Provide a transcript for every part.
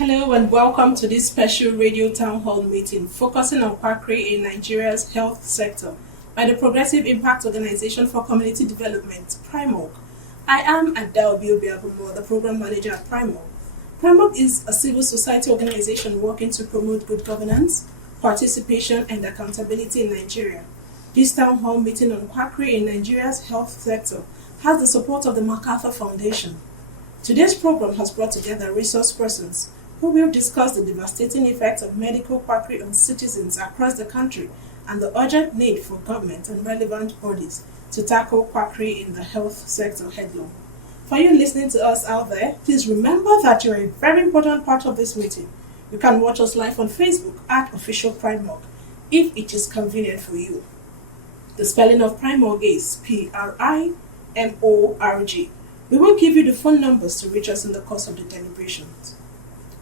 Hello and welcome to this special radio town hall meeting focusing on quackery in Nigeria's health sector by the Progressive Impact Organization for Community Development, PRIMOG. I am Adele Biobiabumo, the program manager at PRIMOG. PRIMOG is a civil society organization working to promote good governance, participation and accountability in Nigeria. This town hall meeting on quackery in Nigeria's health sector has the support of the MacArthur Foundation. Today's program has brought together resource persons who will discuss the devastating effects of medical quackery on citizens across the country and the urgent need for government and relevant bodies to tackle quackery in the health sector headlong. For you listening to us out there, please remember that you're a very important part of this meeting. You can watch us live on Facebook at Official PRIMOG if it is convenient for you. The spelling of PRIMOG is PRIMORG. We will give you the phone numbers to reach us in the course of the deliberations.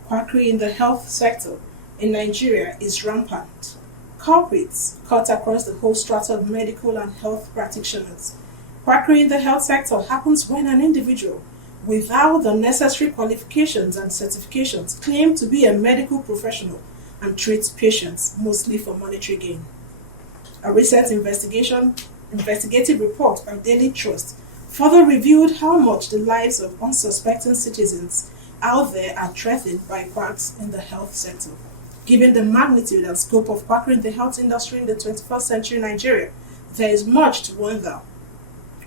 Quackery in the health sector in Nigeria is rampant. Culprits cut across the whole strata of medical and health practitioners. Quackery in the health sector happens when an individual, without the necessary qualifications and certifications, claims to be a medical professional and treats patients mostly for monetary gain. A recent investigative report by Daily Trust further revealed how much the lives of unsuspecting citizens out there are threatened by quacks in the health sector. Given the magnitude and scope of quackery in the health industry in the 21st century Nigeria, there is much to wonder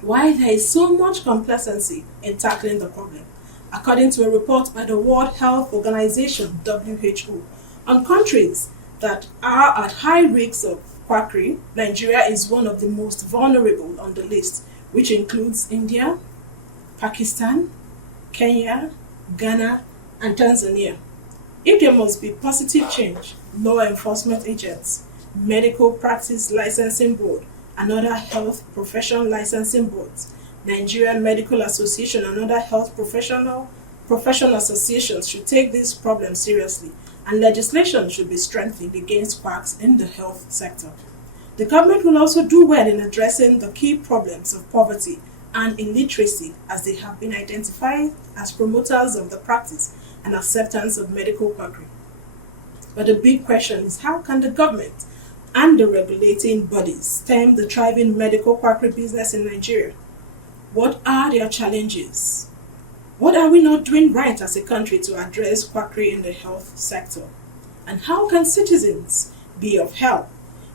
why there is so much complacency in tackling the problem. According to a report by the World Health Organization, WHO, on countries that are at high risk of quackery, Nigeria is one of the most vulnerable on the list, which includes India, Pakistan, Kenya, Ghana, and Tanzania. If there must be positive change, law enforcement agents, medical practice licensing board, and other health profession licensing boards, Nigerian Medical Association and other health professional associations should take this problem seriously, and legislation should be strengthened against quacks in the health sector. The government will also do well in addressing the key problems of poverty and illiteracy, as they have been identified as promoters of the practice and acceptance of medical quackery. But the big question is, how can the government and the regulating bodies stem the thriving medical quackery business in Nigeria? What are their challenges? What are we not doing right as a country to address quackery in the health sector? And how can citizens be of help?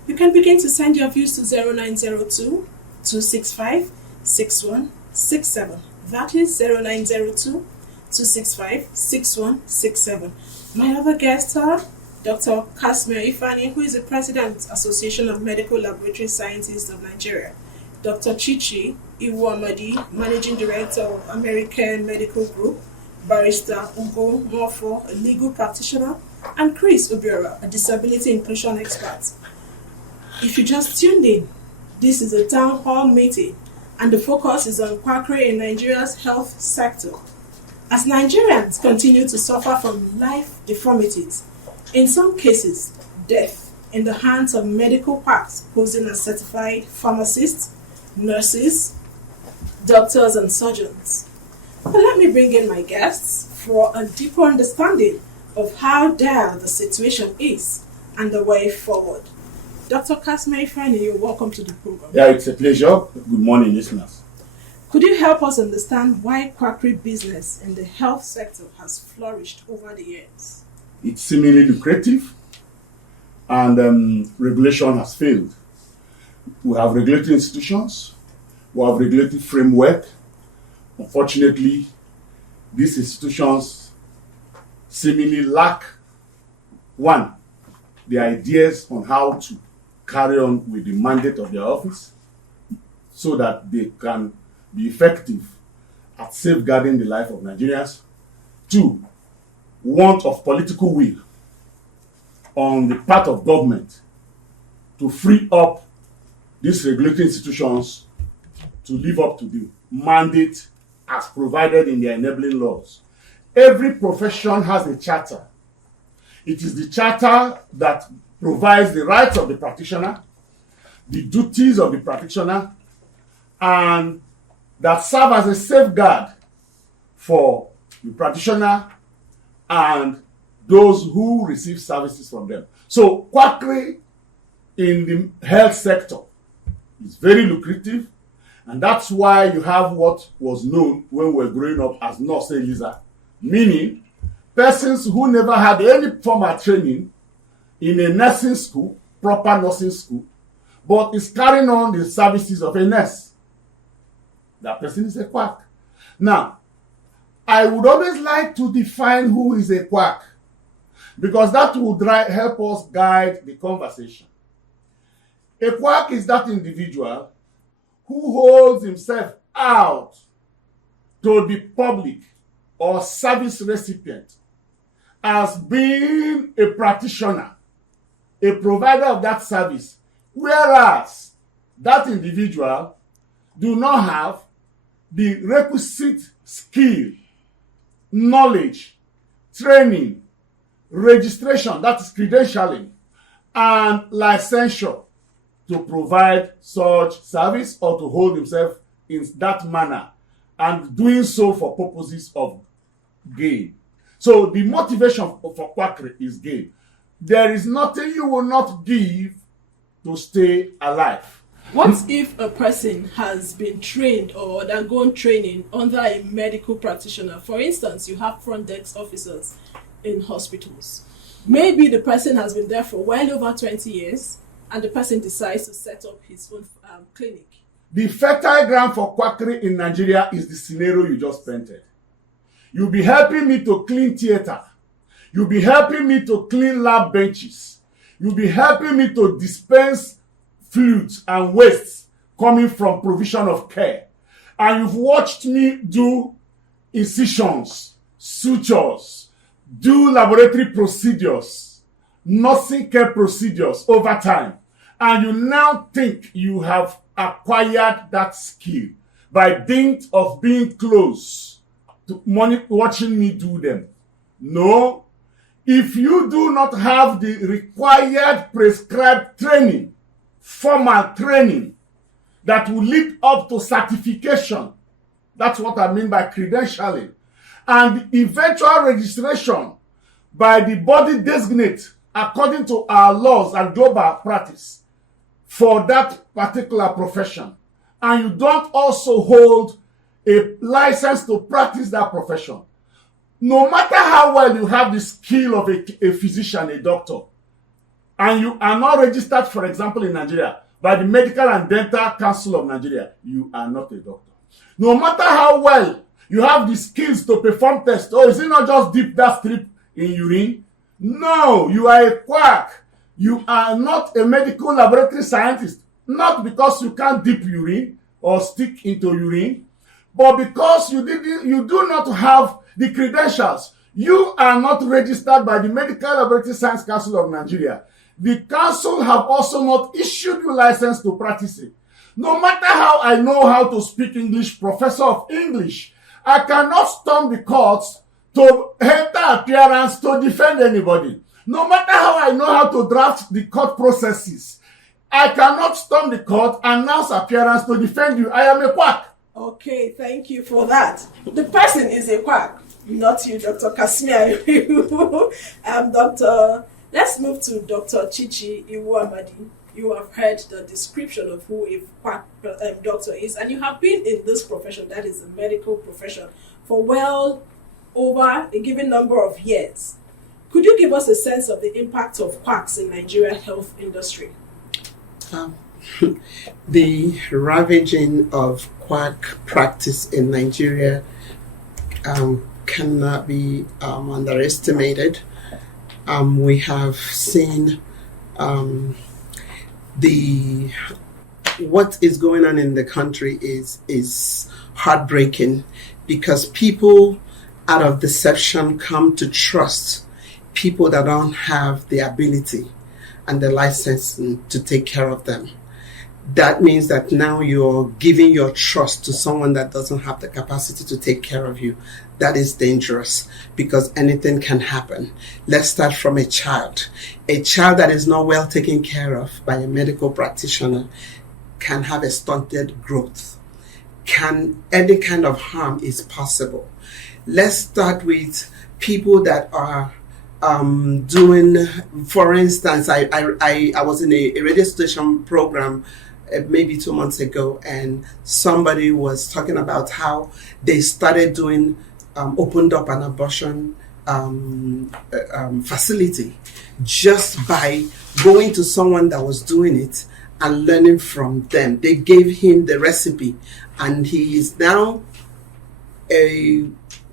You can begin to send your views to 0902 265 6167. That is 0902 265 6167. My other guests are Dr. Kasmir Ifani, who is the President, Association of Medical Laboratory Scientists of Nigeria, Dr. Chichi Iwamadi, Managing Director of American Medical Group, Barrister Ugo Morfo, a legal practitioner, and Chris Obiora, a disability inclusion expert. If you just tuned in, this is a town hall meeting, and the focus is on quackery in Nigeria's health sector. As Nigerians continue to suffer from life deformities, in some cases, death, in the hands of medical quacks posing as certified pharmacists, nurses, doctors, and surgeons. But let me bring in my guests for a deeper understanding of how dire the situation is and the way forward. Dr. Kasmir Ifani, you're welcome to the program. Yeah, it's a pleasure. Good morning, listeners. Could you help us understand why quackery business in the health sector has flourished over the years? It's seemingly lucrative, and regulation has failed. We have regulatory institutions, we have regulatory framework. Unfortunately, these institutions seemingly lack, one, the ideas on how to carry on with the mandate of their office so that they can be effective at safeguarding the life of Nigerians. Two, want of political will on the part of government to free up these regulatory institutions to live up to the mandate as provided in their enabling laws. Every profession has a charter. It is the charter that provides the rights of the practitioner, the duties of the practitioner, and that serve as a safeguard for the practitioner and those who receive services from them. So quackery in the health sector is very lucrative, and that's why you have what was known when we were growing up as nurse Eliza, meaning persons who never had any formal training in a nursing school, proper nursing school, but is carrying on the services of a nurse. That person is a quack. Now, I would always like to define who is a quack, because that would help us guide the conversation. A quack is that individual who holds himself out to the public or service recipient as being a practitioner, a provider of that service, whereas that individual do not have the requisite skill, knowledge, training, registration, that is credentialing, and licensure to provide such service or to hold himself in that manner, and doing so for purposes of gain. So the motivation for quackery is gain. There is nothing you will not give to stay alive. What if a person has been trained or undergone training under a medical practitioner? For instance, you have front desk officers in hospitals. Maybe the person has been there for well over 20 years, and the person decides to set up his own clinic. The fertile ground for quackery in Nigeria is the scenario you just painted. You'll be helping me to clean theater. You'll be helping me to clean lab benches. You'll be helping me to dispense fluids and wastes coming from provision of care. And you've watched me do incisions, sutures, do laboratory procedures, nursing care procedures over time. And you now think you have acquired that skill by dint of being close to watching me do them. No. If you do not have the required prescribed training, formal training that will lead up to certification, that's what I mean by credentialing, and eventual registration by the body designate according to our laws and global practice for that particular profession, and you don't also hold a license to practice that profession, no matter how well you have the skill of a physician, a doctor, and you are not registered, for example, in Nigeria, by the Medical and Dental Council of Nigeria, you are not a doctor. No matter how well you have the skills to perform tests, or is it not just dip that strip in urine? No, you are a quack. You are not a medical laboratory scientist, not because you can't dip urine or stick into urine, but because you do not have the credentials. You are not registered by the Medical Laboratory Science Council of Nigeria. The council have also not issued you license to practice it. No matter how I know how to speak English, professor of English, I cannot storm the courts to enter appearance to defend anybody. No matter how I know how to draft the court processes, I cannot storm the court and announce appearance to defend you. I am a quack. Okay, thank you for that. The person is a quack, not you, Dr. Kasimia. Let's move to Dr. Chichi Iwuamadi. You have heard the description of who a quack doctor is, and you have been in this profession, that is the medical profession, for well over a given number of years. Could you give us a sense of the impact of quacks in Nigeria health industry? The ravaging of quack practice in Nigeria cannot be underestimated. We have seen what is going on in the country is heartbreaking, because people out of deception come to trust people that don't have the ability and the license to take care of them. That means that now you're giving your trust to someone that doesn't have the capacity to take care of you. That is dangerous, because anything can happen. Let's start from a child. A child that is not well taken care of by a medical practitioner can have a stunted growth. Any kind of harm is possible. Let's start with people that are doing, for instance, I was in a radio station program maybe 2 months ago, and somebody was talking about how they started doing, opened up an abortion facility just by going to someone that was doing it and learning from them. They gave him the recipe, and he is now a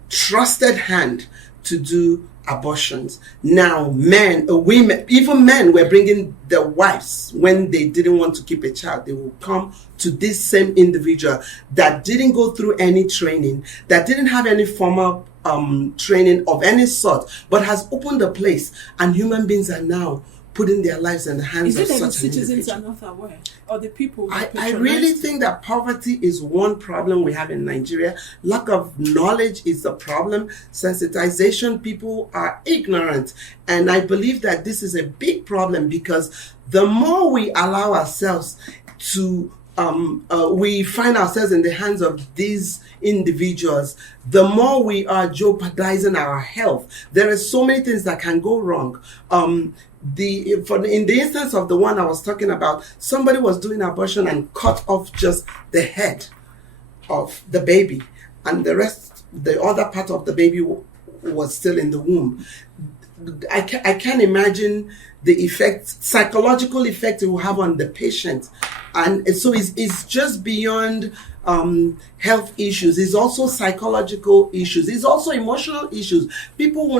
trusted hand to do abortions. Now, men, women, even men were bringing their wives when they didn't want to keep a child. They will come to this same individual that didn't go through any training, that didn't have any formal training of any sort, but has opened a place, and human beings are now putting their lives in the hands of such an individual. Is it that the citizens are not aware, or the people? I really think that poverty is one problem we have in Nigeria. Lack of knowledge is the problem. Sensitization, people are ignorant. And I believe that this is a big problem, because the more we allow ourselves to we find ourselves in the hands of these individuals, the more we are jeopardizing our health. There are so many things that can go wrong. In the instance of the one I was talking about, somebody was doing abortion and cut off just the head of the baby, and the other part of the baby was still in the womb. I can't imagine the psychological effect it will have on the patient. And so it's just beyond health issues. It's also psychological issues. It's also emotional issues. People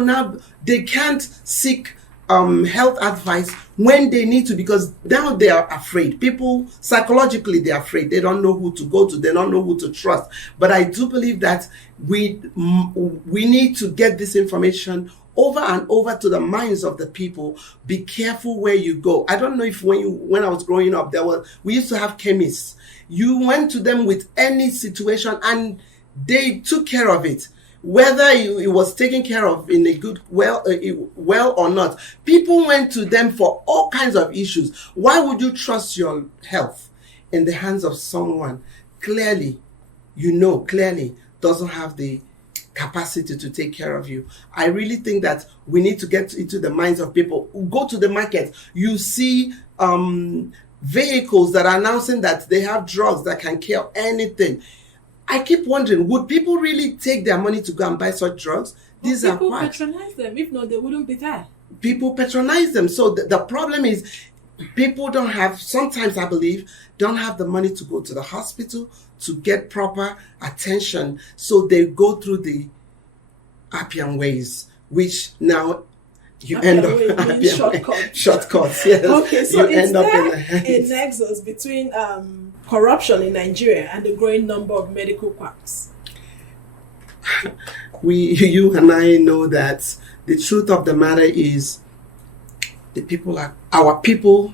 they can't seek health advice when they need to, because now they are afraid. People, psychologically, they're afraid. They don't know who to go to. They don't know who to trust. But I do believe that we need to get this information over and over to the minds of the people. Be careful where you go. I don't know if when I was growing up, we used to have chemists. You went to them with any situation and they took care of it. Whether it was taken care of in a good well or not, people went to them for all kinds of issues. Why would you trust your health in the hands of someone clearly doesn't have the capacity to take care of you? I really think that we need to get into the minds of people. Go to the market, you see vehicles that are announcing that they have drugs that can cure anything. I keep wondering, would people really take their money to go and buy such drugs? These are people patronize them. If not, they wouldn't be there. People patronize them. So the problem is, people sometimes I believe, don't have the money to go to the hospital to get proper attention. So they go through the Appian ways, which now you end up shortcuts. Yes. Okay, so is there a nexus between corruption in Nigeria and the growing number of medical quacks? You and I know that the truth of the matter is, our people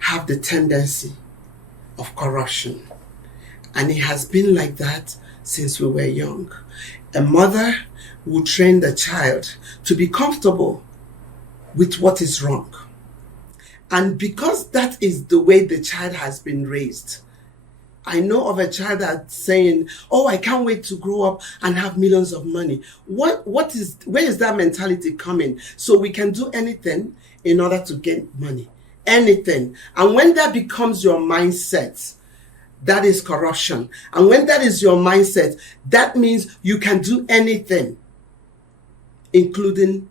have the tendency of corruption, and it has been like that since we were young. A mother will train the child to be comfortable with what is wrong. And because that is the way the child has been raised, I know of a child that's saying, "Oh, I can't wait to grow up and have millions of money." Where is that mentality coming? So we can do anything in order to get money. Anything. And when that becomes your mindset, that is corruption. And when that is your mindset, that means you can do anything, including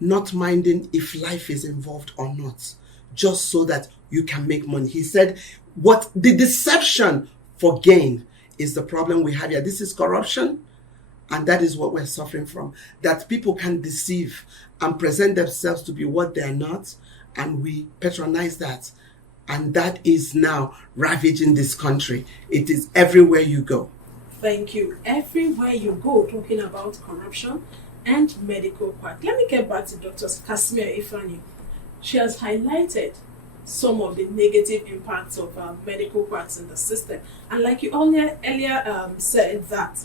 not minding if life is involved or not, just so that you can make money. He said, what the deception for gain is the problem we have here. This is corruption, and that is what we're suffering from. That people can deceive and present themselves to be what they are not, and we patronize that. And that is now ravaging this country. It is everywhere you go. Thank you. Everywhere you go, talking about corruption and medical quack. Let me get back to Dr. Kasimia Ifani. She has highlighted some of the negative impacts of medical quacks in the system. And like you earlier said, that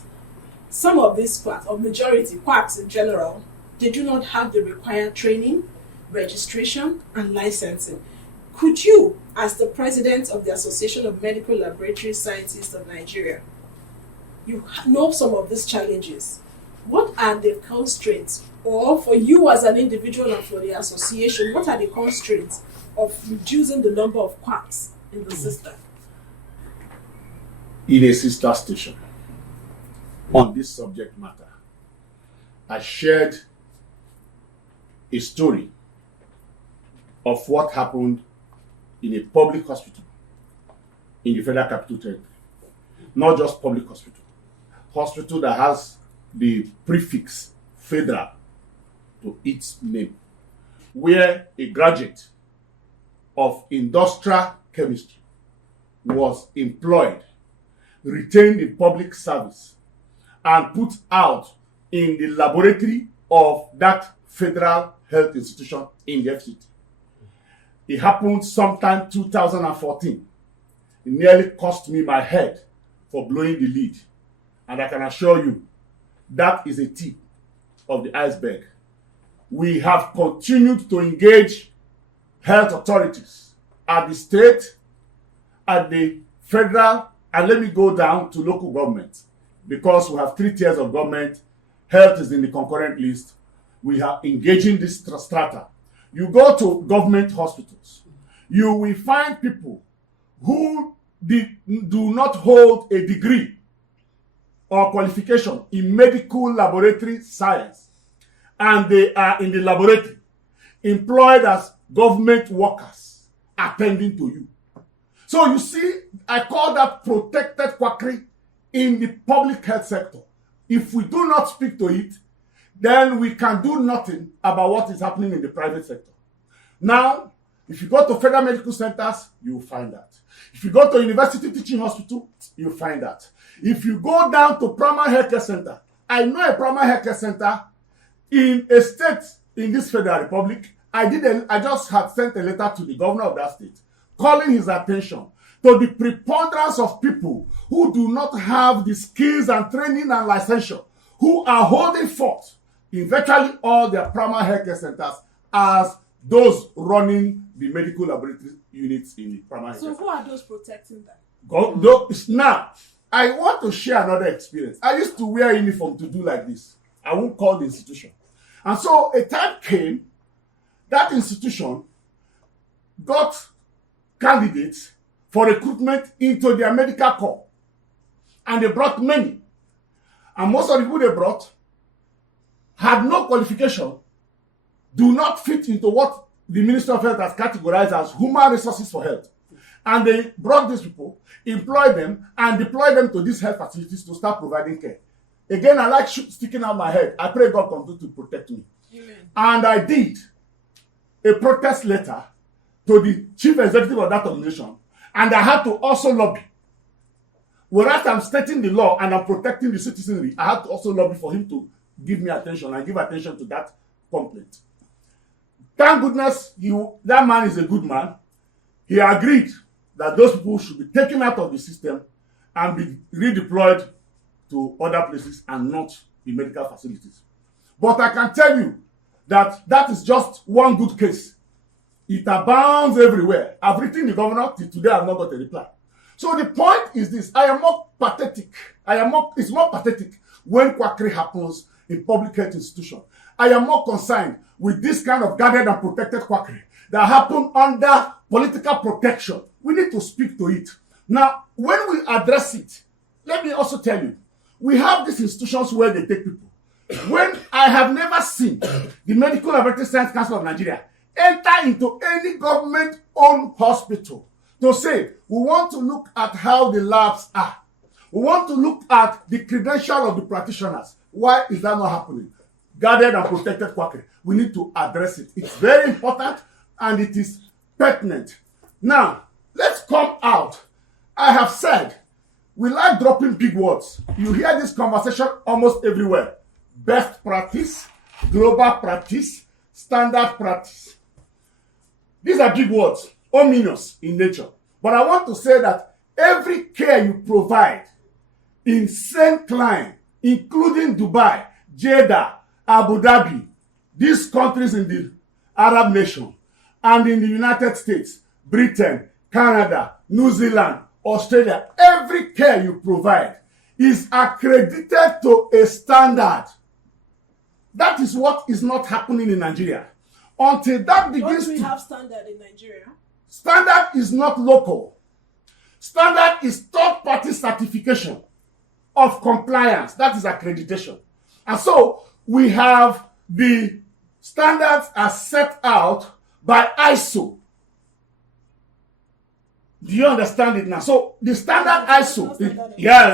some of these quacks, or majority quacks in general, they do not have the required training, registration, and licensing. Could you, as the president of the Association of Medical Laboratory Scientists of Nigeria, you know some of these challenges. what are the constraints, or for you as an individual and for the association, what are the constraints of reducing the number of quacks in the system? In a sister station on this subject matter, I shared a story of what happened in a public hospital in the Federal Capital Territory. Not just public hospital that has the prefix federal to its name, where a graduate of industrial chemistry was employed, retained in public service, and put out in the laboratory of that federal health institution in the FCT. It happened sometime 2014. It nearly cost me my head for blowing the lid. And I can assure you, that is a tip of the iceberg. We have continued to engage health authorities at the state, at the federal, and let me go down to local government, because we have 3 tiers of government. Health is in the concurrent list. We are engaging this strata. You go to government hospitals, you will find people who do not hold a degree or qualification in medical laboratory science, and they are in the laboratory employed as government workers attending to you. So you see, I call that protected quackery in the public health sector. If we do not speak to it, then we can do nothing about what is happening in the private sector. Now, if you go to federal medical centers, you will find that. If you go to university teaching hospital, you'll find that. If you go down to primary healthcare center, I know a primary healthcare center in a state in this federal republic. I just had sent a letter to the governor of that state, calling his attention to the preponderance of people who do not have the skills and training and licensure, who are holding forth in virtually all their primary healthcare centers as those running the medical laboratory units in the primary healthcare. So who are those protecting them? Now, I want to share another experience. I used to wear uniform to do like this. I won't call the institution. And so a time came, that institution got candidates for recruitment into their medical corps. And they brought many. And most of the people they brought had no qualification, do not fit into what the Ministry of Health has categorized as human resources for health. And they brought these people, employed them, and deployed them to these health facilities to start providing care. Again, I like sticking out my head. I pray God continue to protect me. Amen. And I did a protest letter to the chief executive of that organization, and I had to also lobby. Whereas I'm stating the law and I'm protecting the citizenry, I had to also lobby for him to give me attention and give attention to that complaint. Thank goodness that man is a good man. He agreed that those people should be taken out of the system and be redeployed to other places and not the medical facilities. But I can tell you that that is just one good case. It abounds everywhere. I've written the governor, till today I've not got a reply. So the point is this: I am more pathetic. It's more pathetic when quackery happens in public health institutions. I am more concerned with this kind of guarded and protected quackery that happen under political protection. We need to speak to it. Now, when we address it, let me also tell you, we have these institutions where they take people. When I have never seen the Medical Laboratory Science Council of Nigeria enter into any government-owned hospital to say, we want to look at how the labs are. We want to look at the credential of the practitioners. Why is that not happening? Guarded and protected quackery. We need to address it. It's very important and it is pertinent. Now, let's come out. I have said, we like dropping big words. You hear this conversation almost everywhere. Best practice, global practice, standard practice. These are big words, ominous in nature. But I want to say that every care you provide in St. Klein, including Dubai, Jeddah, Abu Dhabi, these countries in the Arab nation, and in the United States, Britain, Canada, New Zealand, Australia, every care you provide is accredited to a standard That is what is not happening in Nigeria. Until that begins Don't we have standard in Nigeria? Standard is not local. Standard is third-party certification of compliance. That is accreditation. And so we have the standards are set out by ISO. Do you understand it now? So the standard ISO,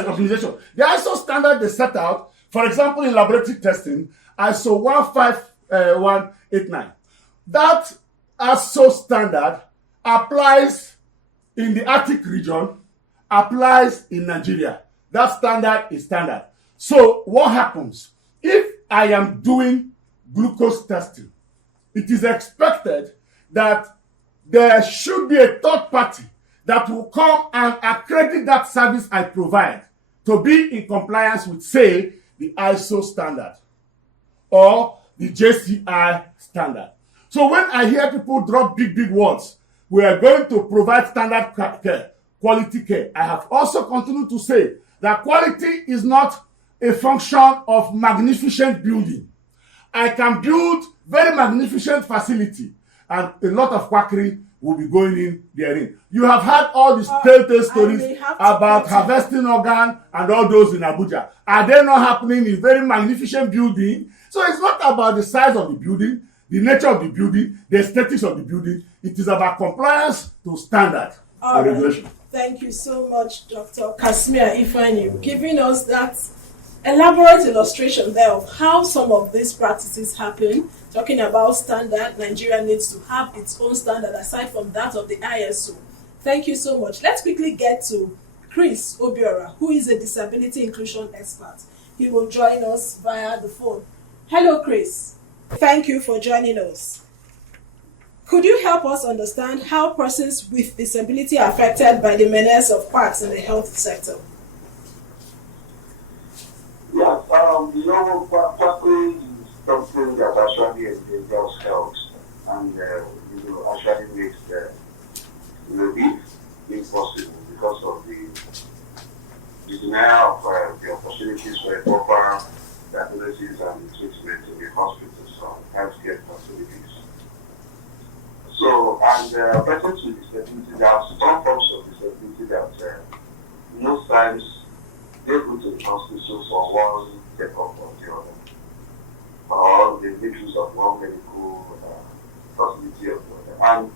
organization. The ISO standard they set out, for example, in laboratory testing, ISO 15189. That ISO standard applies in the Arctic region, applies in Nigeria. That standard is standard. So what happens? If I am doing glucose testing, it is expected that there should be a third party that will come and accredit that service I provide to be in compliance with, say, the ISO standard or the JCI standard. So when I hear people drop big words, we are going to provide standard care, quality care. I have also continued to say that quality is not a function of magnificent building. I can build very magnificent facility and a lot of quackery will be going in therein. You have had all these telltale stories about harvesting organ and all those in Abuja. Are they not happening in very magnificent building? So it's not about the size of the building, the nature of the building, the aesthetics of the building. It is about compliance to standard and regulation. Thank you so much, Dr. Kasimia Ifeanyi, giving us that elaborate illustration there of how some of these practices happen. Talking about standard, Nigeria needs to have its own standard aside from that of the ISO. Thank you so much. Let's quickly get to Chris Obiora, who is a disability inclusion expert. He will join us via the phone. Hello, Chris. Thank you for joining us. Could you help us understand how persons with disability are affected by the menace of quacks in the health sector? Yes, quackery is something that actually endangers health and actually makes the relief impossible because of the denial of the opportunities for a proper diagnosis and treatment in the hospitals and healthcare facilities. So, and persons with disability, there are some forms of disability that most times they go to the hospital for one checkup or the other, or the use of one medical facility or the other.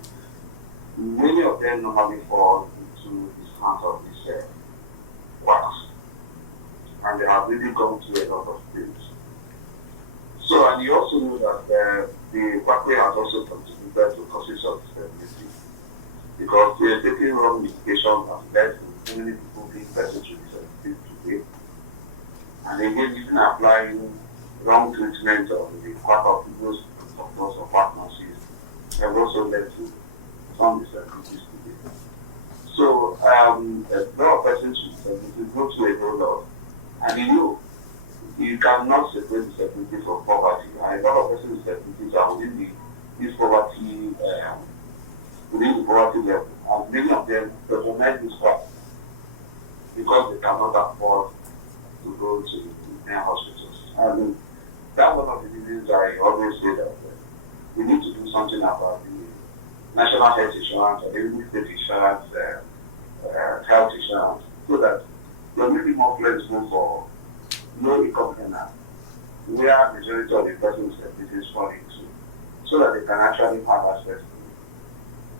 And many of them normally fall into this hands of these quacks. And they have really gone through a lot of things. So, and you also know that the quackery has also contributed to causes of disability because they are taking wrong medication has led to many people being persons with disability today. And again, even applying wrong treatment on the quack of those doctors or partnerships have also led to some disabilities today. So, a lot of persons with disability go to a whole lot. And you cannot separate disability from poverty. And a lot of persons with disabilities are within this poverty, within the poverty level. And many of them recognize this fact because they cannot afford to go to their hospitals. And that's one of the reasons I always say that we need to do something about the national health insurance or the state insurance, health insurance, so that they're really more flexible for low income earners, where majority of the persons that this is falling to, so that they can actually have access to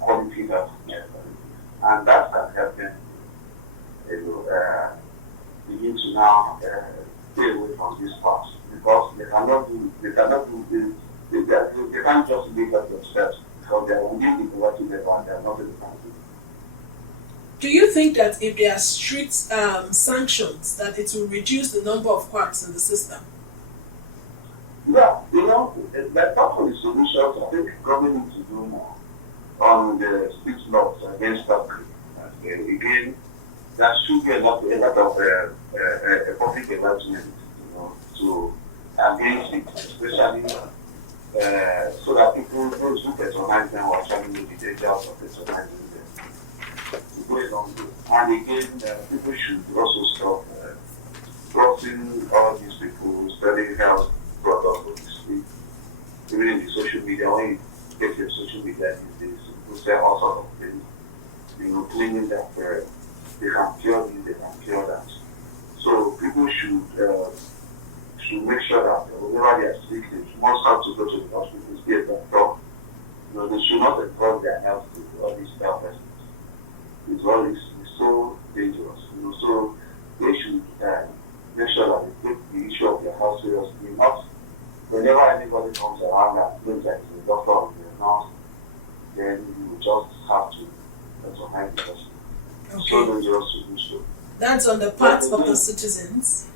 quality health care. And that can help them begin to now stay away from this path, because they can't just live at themselves because they are within the poverty level and they are not able to do. Do you think that if there are strict sanctions, that it will reduce the number of quacks in the system? Yeah, that's not for the solutions. I think the government needs to do more on the strict laws against quackery. Again, there should be a lot of public enlightenment, to against it, especially so that people, those who patronize them, will actually know the dangers of patronizing them. And again, people should also stop crossing all these people studying health products even in the social media, when you get your social media these days, people say all sorts of things, claiming that they can cure this, they can cure that. So people should make sure that whenever they are sick, they must have to go to the hospital to see a doctor. They should not entrust their health to all these health experts. It's so dangerous. So they should make sure that they take the issue of their health seriously. Not whenever anybody comes around and thinks that it's a doctor or a nurse, then you just have to recognize the person. Okay. So dangerous to do so. That's on the part of the citizens.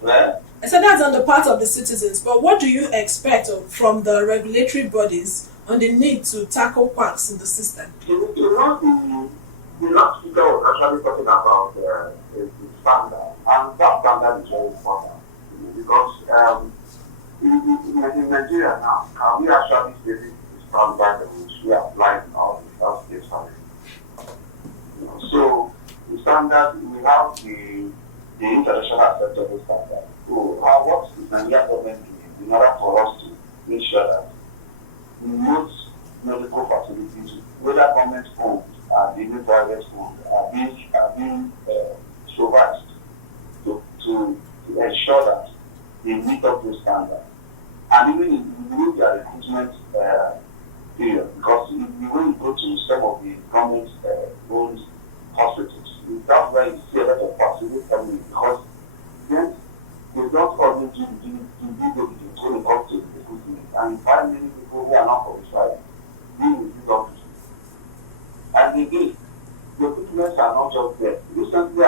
Well, I said that's on the part of the citizens, but what do you expect from the regulatory bodies on the need to tackle quacks in the system? The last speaker was actually talking about the standard, and that standard is very important because in Nigeria now, can we actually say the standard which we apply in all the healthcare services? So the standard, we have the international acceptable standard. So what is Nigeria government doing in order for us to make sure that most medical facilities, whether government owned and even private owned, are being supervised to ensure that they meet up those standards. And even if you look at recruitment period, because when you go to some of the government owned hospitals, that's where you see a lot of facilities coming, because then they don't always do the diligence when it comes to the recruitment, and you find many people who are not qualified being with these officers. And again, the recruitments are not just there. Recently, I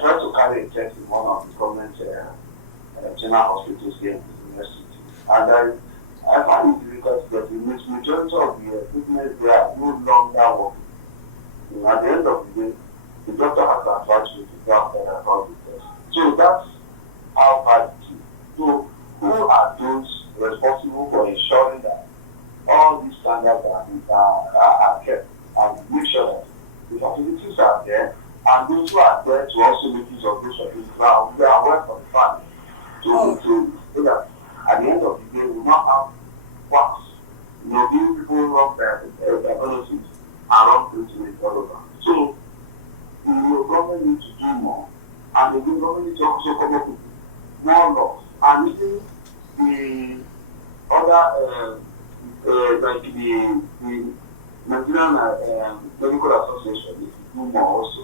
tried to carry a test in one of the government general hospitals here in the university, and I find it difficult that the majority of the recruitments there are no longer working. At the end of the day, the doctor has advised you to go after about the test. So that's how bad it is. So who are those responsible for ensuring that all these standards are kept, and make sure that the facilities are there, and those who are there to also make use of those facilities we are well qualified to so that at the end of the day we will not have quacks. Giving people wrong diagnosis and wrong treatment all over. So the government needs to do more, and the government needs to also come up with more laws, and even the other like the Nigerian Medical Association needs to do more also.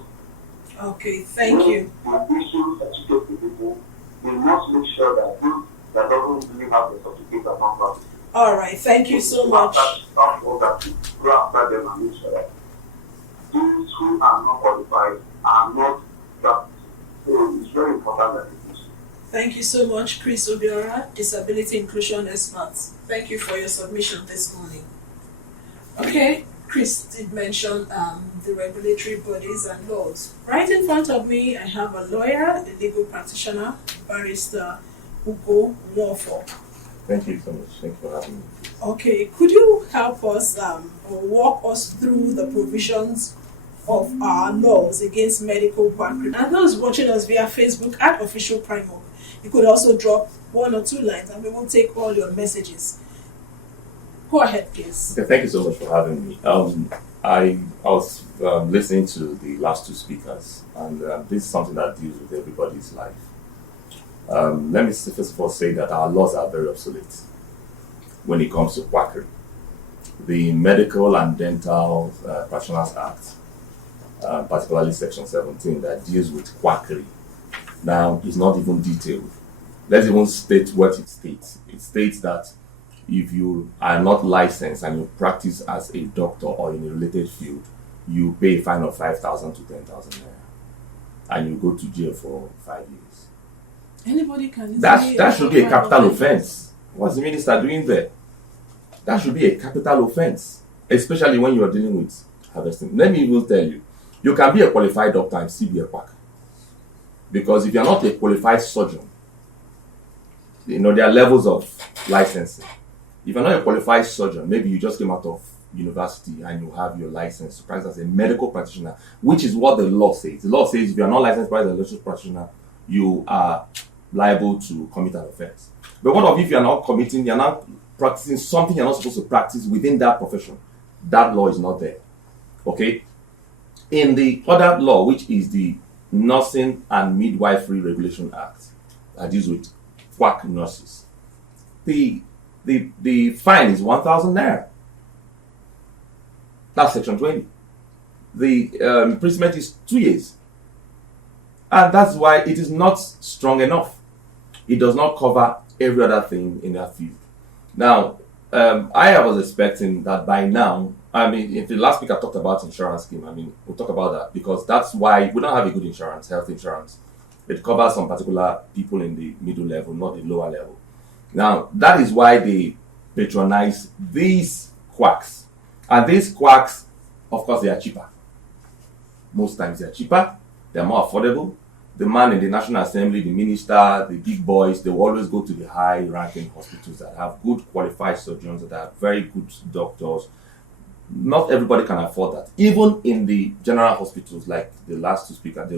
Okay, thank you. The issue educate the people, they must make sure that those that don't really have the certificate are not practicing. All right, thank you so much. Go after them and make sure that those who are not qualified are not practicing. So it's very important that it is. Thank you so much, Chris Obiora, Disability Inclusion Expert. Thank you for your submission this morning. Okay, Chris did mention the regulatory bodies and laws. Right in front of me, I have a lawyer, a legal practitioner, Barrister Ugo Nwofo. Thank you so much. Thank you for having me. Okay, could you help us or walk us through the provisions of our laws against medical quackery? And those watching us via Facebook at Official Primal, you could also drop 1 or 2 lines and we will take all your messages. Go ahead, please. Okay, thank you so much for having me. I was listening to the last 2 speakers, and this is something that deals with everybody's life. Let me first of all say that our laws are very obsolete when it comes to quackery. The Medical and Dental Practitioners Act, particularly Section 17, that deals with quackery, now is not even detailed. Let's even state what it states. It states that if you are not licensed and you practice as a doctor or in a related field, you pay a fine of 5,000 to 10,000 naira, and you go to jail for 5 years. Anybody can. That should be a capital offense. What's the minister doing there? That should be a capital offense, especially when you are dealing with harvesting. Let me even tell you, you can be a qualified doctor and still be a quack. Because if you are not a qualified surgeon, there are levels of licensing. If you're not a qualified surgeon, maybe you just came out of university and you have your license to practice as a medical practitioner, which is what the law says. The law says if you are not licensed by the medical practitioner, you are liable to commit an offense. But what if you're not committing, you're not practicing something you're not supposed to practice within that profession? That law is not there. Okay? In the other law, which is the Nursing and Midwifery Regulation Act, that deals with quack nurses, the fine is 1,000 naira. That's section 20. The imprisonment is 2 years. And that's why it is not strong enough. It does not cover every other thing in that field. Now, I was expecting that by now, if the last week I talked about insurance scheme, we'll talk about that because that's why we don't have a good insurance, health insurance. It covers some particular people in the middle level, not the lower level. Now, that is why they patronize these quacks. And these quacks, of course, they are cheaper. Most times they are cheaper, they are more affordable. The man in the National Assembly, the minister, the big boys, they will always go to the high-ranking hospitals that have good qualified surgeons, that have very good doctors. Not everybody can afford that. Even in the general hospitals, like the last speaker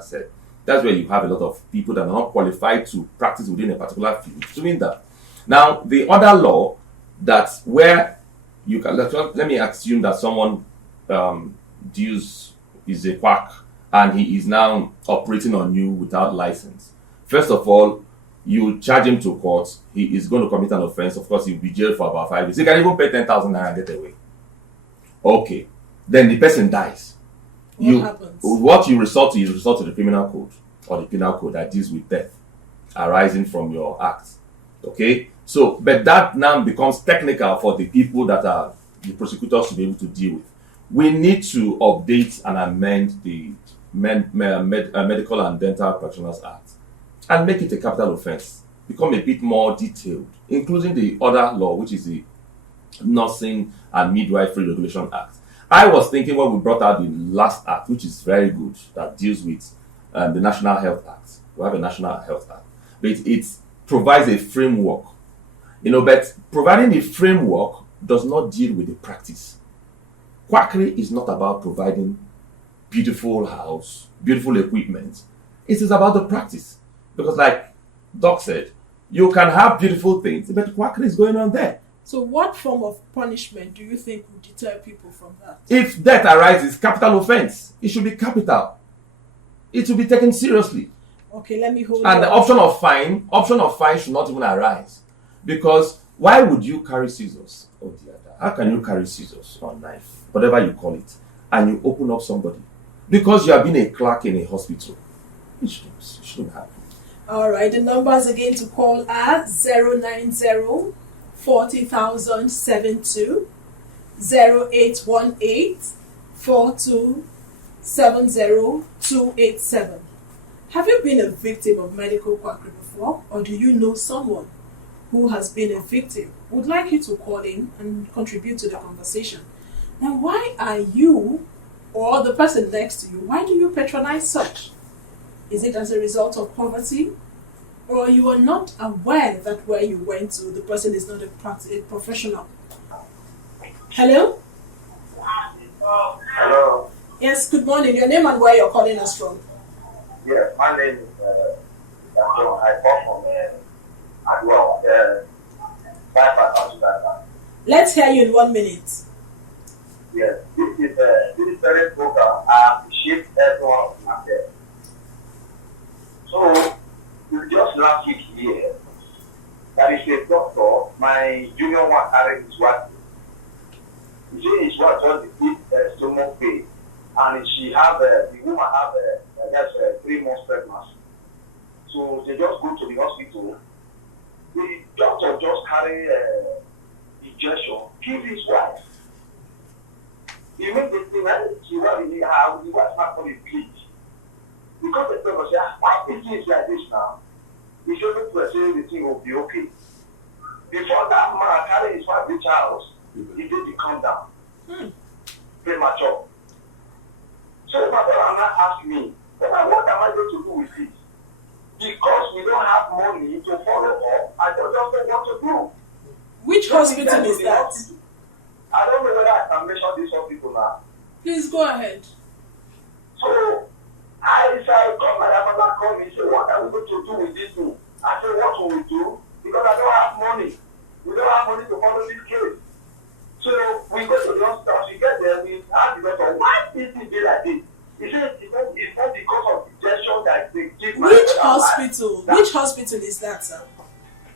said, that's where you have a lot of people that are not qualified to practice within a particular field doing that. Now, the other law, that's where you can, let me assume that someone is a quack and he is now operating on you without license. First of all, you charge him to court. He is going to commit an offense. Of course, he'll be jailed for about 5 years. He can even pay 10,000 naira and get away. Okay. Then the person dies. What happens? What you resort to the criminal code or the penal code that deals with death arising from your act. Okay? So, but that now becomes technical for the people that are the prosecutors to be able to deal with. We need to update and amend the Medical and Dental Practitioners Act and make it a capital offense, become a bit more detailed, including the other law, which is the Nursing and Midwifery Regulation Act. I was thinking when we brought out the last act, which is very good, that deals with the National Health Act. We have a National Health Act, but it provides a framework. But providing a framework does not deal with the practice. Quackery is not about providing beautiful house, beautiful equipment. It is about the practice. Because like Doc said, you can have beautiful things, but quackery is going on there. So what form of punishment do you think would deter people from that? If death arises, capital offense, it should be capital. It should be taken seriously. Okay, let me hold And on. the option of fine should not even arise. Because why would you carry scissors? Oh dear, how can you carry scissors or knife, whatever you call it, and you open up somebody? Because you have been a clerk in a hospital. It shouldn't happen. All right, the numbers again to call are 090 40,072, 0818 4270287. Have you been a victim of medical quackery before, or do you know someone who has been a victim? Would like you to call in and contribute to the conversation. Now, why are you or the person next to you, why do you patronize such? Is it as a result of poverty? Or you are not aware that where you went to, the person is not a professional? Hello? Hello. Yes, good morning. Your name and where you're calling us from? Yes, my name is John. I come from Adwell. Let's hear you in 1 minute. Yes, this is very program. I appreciate everyone of myself. So, just last week here, there is a doctor, my junior one carried his wife. He said his wife just did stomach pain, and the woman have just 3 months pregnancy. So they just go to the hospital. The doctor just carry injection, give his wife. Immediately when she was in the house, the wife not going to bleed. Because the doctor said, why is this like this now? He should look to say the thing will be okay. Before that man carry his wife to the house, he did the calm down. Premature. So my brother now asked me, what am I going to do with this? Because we don't have money to follow up, I don't know what to do. Which hospital is that? I don't know whether I can mention this hospital now. Please go ahead. So, I I call my mother, call me, say, what are we going to do with this thing? I said, what will we do? Because I don't have money. We don't have money to follow this case. So we go to the hospital, we get there, we ask the doctor, why did it be like this? He said, it's not because of the injection that they give my Which hospital? Which hospital is that, sir?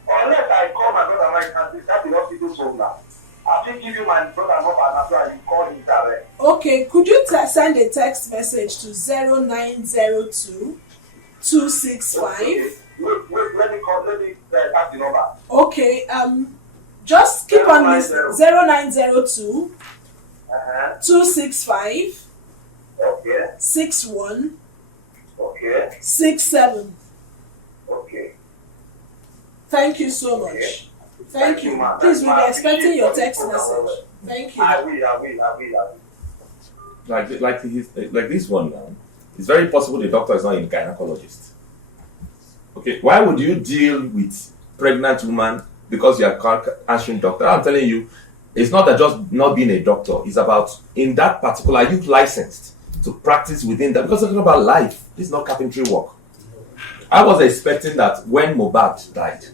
Unless I call my brother, I can start the hospital phone now. I think give you my brother number and after you call him direct. Okay, could you send a text message to 0902 265? Wait, let me pass the number. Okay, just keep on this 0902 265 Okay. 61 Okay. 67. Okay. Thank you so much. Okay. Thank you. ma'am. Please, we'll be expecting your text I message. Thank you. will. Like this one now, it's very possible the doctor is not a gynecologist. Okay, why would you deal with pregnant woman because you are answering doctor? I'm telling you, it's not that just not being a doctor. It's about in that particular, are you licensed to practice within that? Because we're talking about life. This is not carpentry work. I was expecting that when Mohbad died,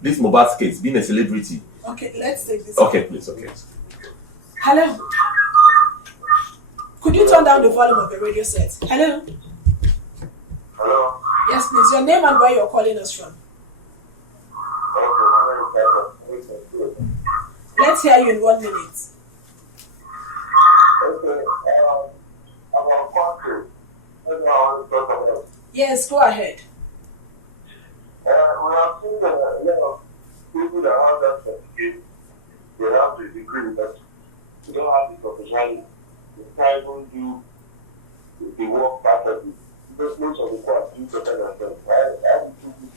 this Mohbad's case, being a celebrity. Okay, let's take this. Okay, please, okay. Hello. Could you turn down the volume of the radio set? Hello. Hello. Yes, please. Your name and where you're calling us from. Let's hear you in 1 minute. Okay. About Quackery. That's what I want to talk about. Yes, go ahead. We have seen that a lot of people that have that certificate, they have the degree, but they don't have the professionalism. They can't even do the work perfectly. Because most of the people are doing better than them. I would do this.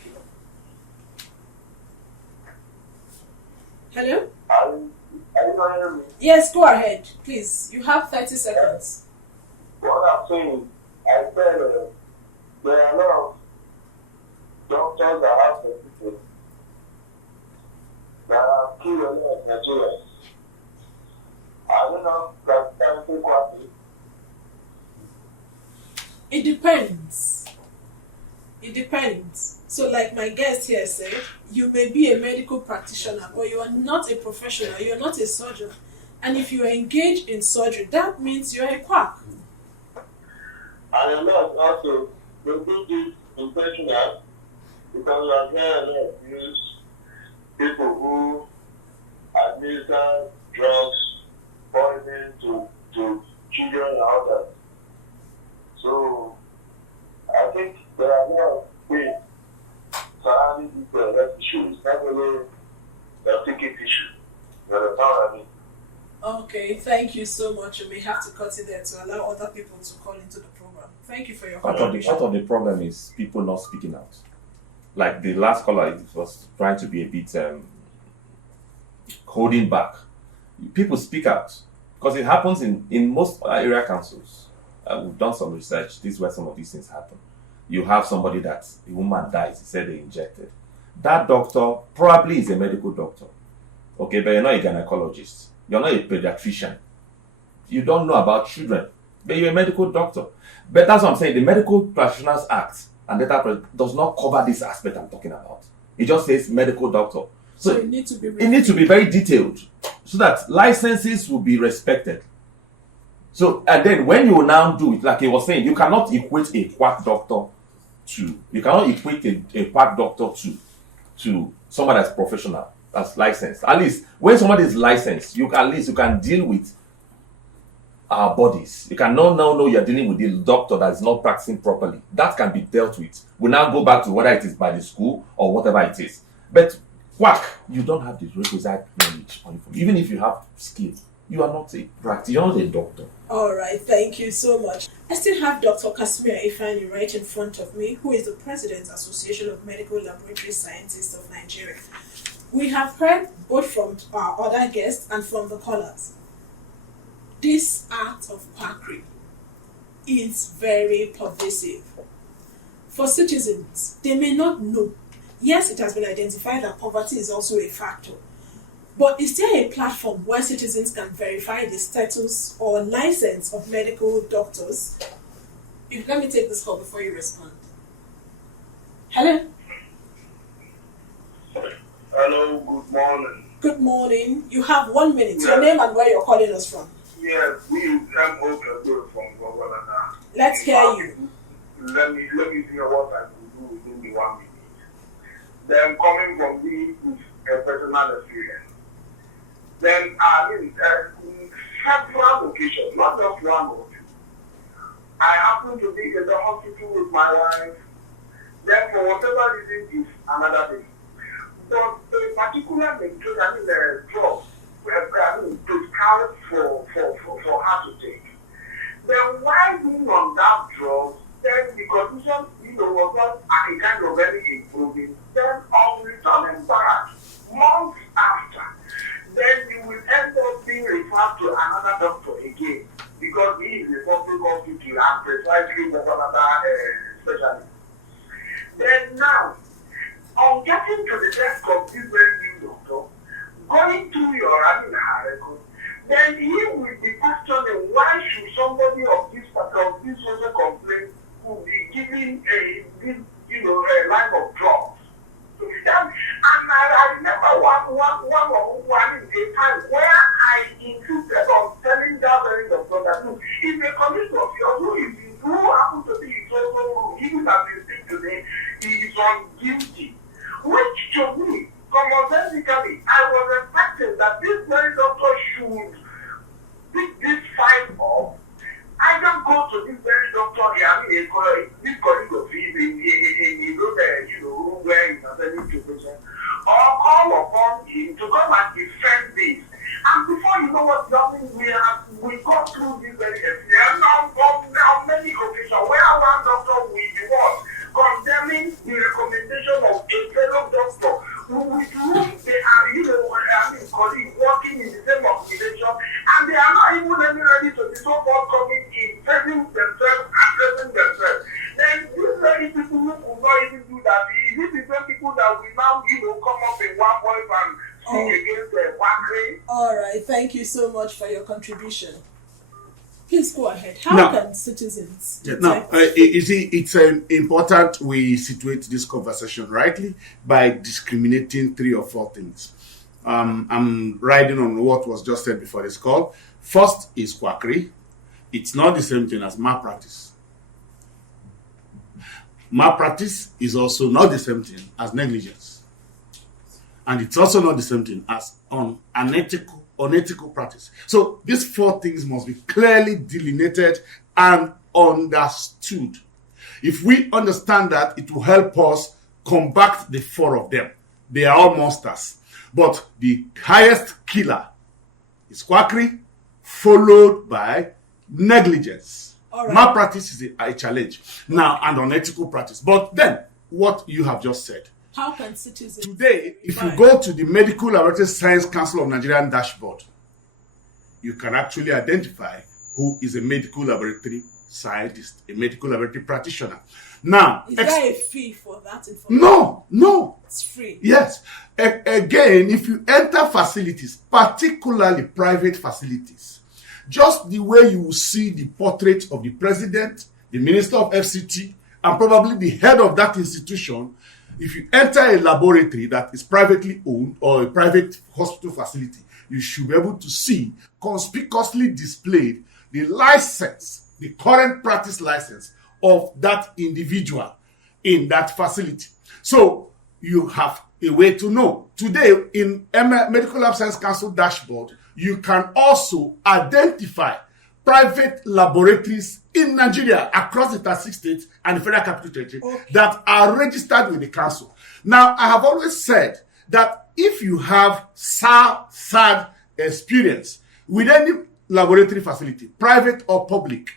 Hello? Are you not hearing me? Yes, go ahead. Please. You have 30 seconds. What I'm saying, I said there are a lot of doctors that have certificates that have killed a lot of Nigerians. I don't know, like everything Quackery. It depends. It depends. So like my guest here said, you may be a medical practitioner, but you are not a professional, you are not a surgeon. And if you are engaged in surgery, that means you are a quack. And a lot also, they do this intentional because we are hearing a lot of news, people who administer drugs, poison to children and others. So, I think there are a lot of ways surrounding this health issue. It's not really a ticket issue. You understand what I mean? Okay, thank you so much. You may have to cut it there to allow other people to call into the program. Thank you for your Part of the problem is people not speaking out. Like the last caller, it was trying to be a bit holding back. People speak out because it happens in most area councils. We've done some research. This is where some of these things happen. You have somebody that a woman dies, he said they injected. That doctor probably is a medical doctor. Okay, but you're not a gynecologist. You're not a pediatrician. You don't know about children, but you're a medical doctor. But that's what I'm saying. The Medical Practitioners Act and Data does not cover this aspect I'm talking about. It just says medical doctor. So it needs to be very detailed so that licenses will be respected. So, and then when you now do it, like I was saying, you cannot equate a quack doctor to somebody that's professional, that's licensed. At least when somebody is licensed, you can deal with our bodies. You can know you're dealing with a doctor that is not practicing properly. That can be dealt with. We now go back to whether it is by the school or whatever it is. But quack, you don't have the requisite knowledge. Even if you have skill, you are not a practitioner, you're not a doctor. All right, thank you so much. I still have Dr. Kasimir Ifeanyi right in front of me, who is the President, Association of Medical Laboratory Scientists of Nigeria. We have heard both from our other guests and from the callers. This act of quackery is very pervasive. For citizens, they may not know. Yes, it has been identified that poverty is also a factor. But is there a platform where citizens can verify the status or license of medical doctors? Let me take this call before you respond. Hello? Hello, good morning. Good morning. You have 1 minute. Your name and where you're calling us from. Yes, I'm okay from Governor. Let's hear you. Let me hear what I can do within the 1 minute. Then coming from me with a personal experience. Then several occasions, not just one or two. I happen to be in the hospital with my wife. Then for whatever reason is another thing. But a particular medication, drug, prescribed for her to take. Then while being on that drug, then the condition, was not a kind of very improving. Then on returning back, months after, then you will end up being referred to another doctor again because he is a public hospital and precisely for another specialist. Then now, on getting to the desk of this very new doctor, going through your record, then he will be questioning why should somebody of this social complaint who be given a line of drugs. And I remember one a time where I insisted on telling that very doctor that look, if a colleague of yours who happens to be in social even as we speak today, he is on duty. Which to me, commonsensically, I was expecting that this very doctor should pick this fight up. I don't go to this very doctor here, this colleague of his in his room where he's attending to patients, or call upon him to come and defend this. And before you know what's happening, we go through this very experience on many occasions where our doctor will be what? Condemning the recommendation of a fellow doctor with whom they are, colleagues working in the same organization, and they are not even ready to be so forthcoming in telling themselves, addressing themselves. Then these very people who could not even do that, is it the same people that will now, come up in one voice and speak against the Quackery? All right, thank you so much for your contribution. Please go ahead. How can citizens detect? You see, it's important we situate this conversation rightly by discriminating 3 or 4 things. I'm riding on what was just said before this call. First is quackery. It's not the same thing as malpractice. Malpractice is also not the same thing as negligence. And it's also not the same thing as unethical practice. So these 4 things must be clearly delineated and understood. If we understand that, it will help us combat the 4 of them. They are all monsters. But the highest killer is quackery, followed by negligence. Right. Malpractice is a challenge. Now, and unethical practice. But then, what you have just said. How can citizens... Today, if you go to the Medical Laboratory Science Council of Nigerian dashboard, you can actually identify who is a medical laboratory scientist, a medical laboratory practitioner. Now, is there a fee for that information? No. It's free. Yes. Again, if you enter facilities, particularly private facilities, just the way you will see the portrait of the president, the minister of FCT, and probably the head of that institution, if you enter a laboratory that is privately owned or a private hospital facility, you should be able to see conspicuously displayed the license, the current practice license of that individual in that facility. So you have a way to know. Today, in Medical Lab Science Council dashboard, you can also identify private laboratories in Nigeria across the 36 states and the Federal Capital Territory that are registered with the council. Now, I have always said that if you have sad experience with any laboratory facility, private or public,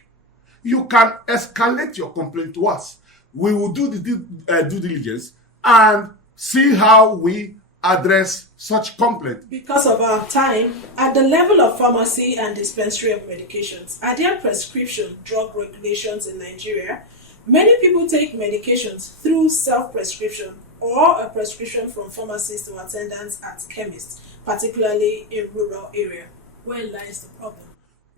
you can escalate your complaint to us. We will do the due diligence and see how we address such complaint. Because of our time, at the level of pharmacy and dispensary of medications, are there prescription drug regulations in Nigeria? Many people take medications through self-prescription or a prescription from pharmacists to attendants at chemists, particularly in rural area. Where lies the problem?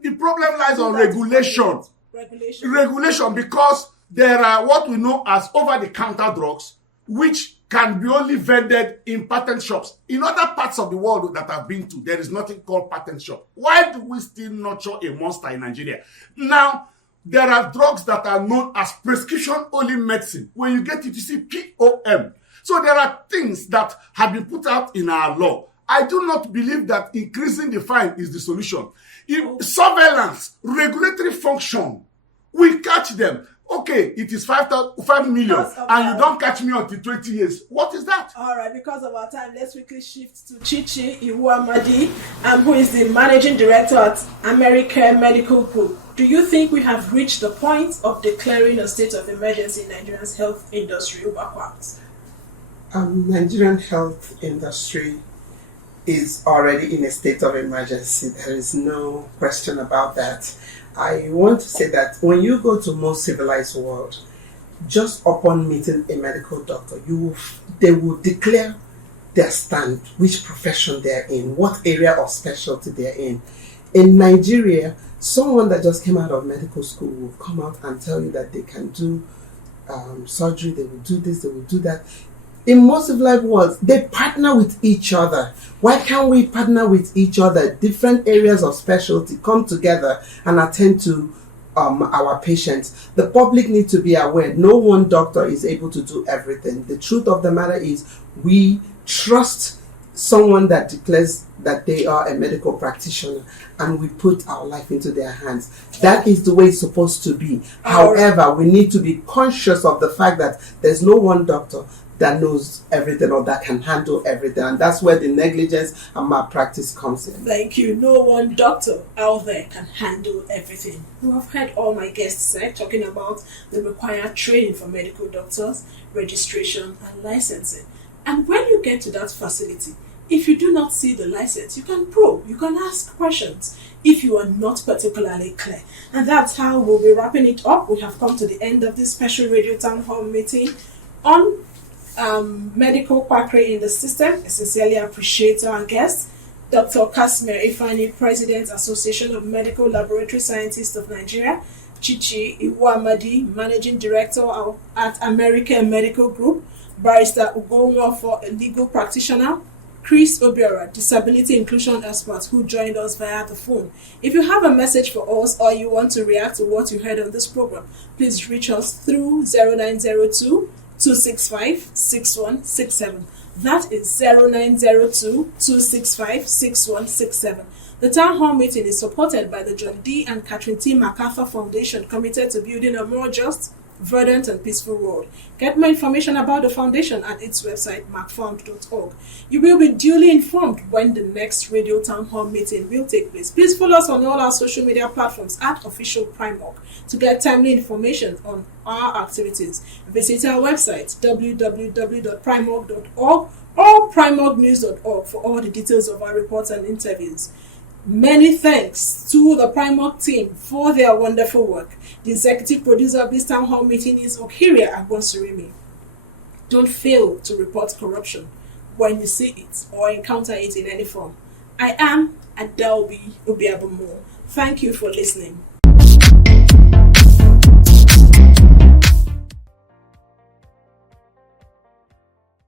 The problem lies on regulation. regulation, because there are what we know as over-the-counter drugs, which can be only vended in patent shops. In other parts of the world that I've been to, there is nothing called patent shop. Why do we still nurture a monster in Nigeria? Now, there are drugs that are known as prescription-only medicine. When you get it, you see POM. So there are things that have been put out in our law. I do not believe that increasing the fine is the solution. If surveillance, regulatory function, we catch them. Okay, it is 5 million, and you don't catch me until 20 years. What is that? All right, because of our time, let's quickly shift to Chichi Iwuamadi, who is the managing director at American Medical Group. Do you think we have reached the point of declaring a state of emergency in Nigeria's health industry? Nigerian health industry is already in a state of emergency. There is no question about that. I want to say that when you go to most civilized world, just upon meeting a medical doctor, they will declare their stand, which profession they're in, what area of specialty they're in. In Nigeria, someone that just came out of medical school will come out and tell you that they can do surgery, they will do this, they will do that. In most civilized worlds, they partner with each other. Why can't we partner with each other? Different areas of specialty come together and attend to our patients. The public need to be aware. No one doctor is able to do everything. The truth of the matter is we trust someone that declares that they are a medical practitioner, and we put our life into their hands. That is the way it's supposed to be. However, we need to be conscious of the fact that there's no one doctor that knows everything or that can handle everything, and that's where the negligence and malpractice comes in. Thank you. No one doctor out there can handle everything. You have heard all my guests say, talking about the required training for medical doctors, registration and licensing. And when you get to that facility, if you do not see the license, you can probe, you can ask questions if you are not particularly clear. And that's how we'll be wrapping it up. We have come to the end of this special radio town hall meeting on medical quackery in the system. I sincerely appreciate our guests, Dr. Kasimir Ifani, President, Association of Medical Laboratory Scientists of Nigeria, Chichi Iwuamadi, Managing Director at American Medical Group, Barrister Ugonwa for a legal practitioner, Chris Obiora, Disability Inclusion Expert, who joined us via the phone. If you have a message for us or you want to react to what you heard on this program, please reach us through 0902 265 6167. That is 0902 265 6167. The town hall meeting is supported by the John D. and Catherine T. MacArthur Foundation, committed to building a more just, verdant and peaceful world. Get more information about the foundation at its website, macfound.org. You will be duly informed when the next radio town hall meeting will take place. Please follow us on all our social media platforms at Official Primark to get timely information on our activities. Visit our website, www.primark.org or primarknews.org for all the details of our reports and interviews. Many thanks to the Primark team for their wonderful work. The executive producer of this town hall meeting is Okiria Agbonsurimi. Don't fail to report corruption when you see it or encounter it in any form. I am Adelbi Obiabomo. Thank you for listening.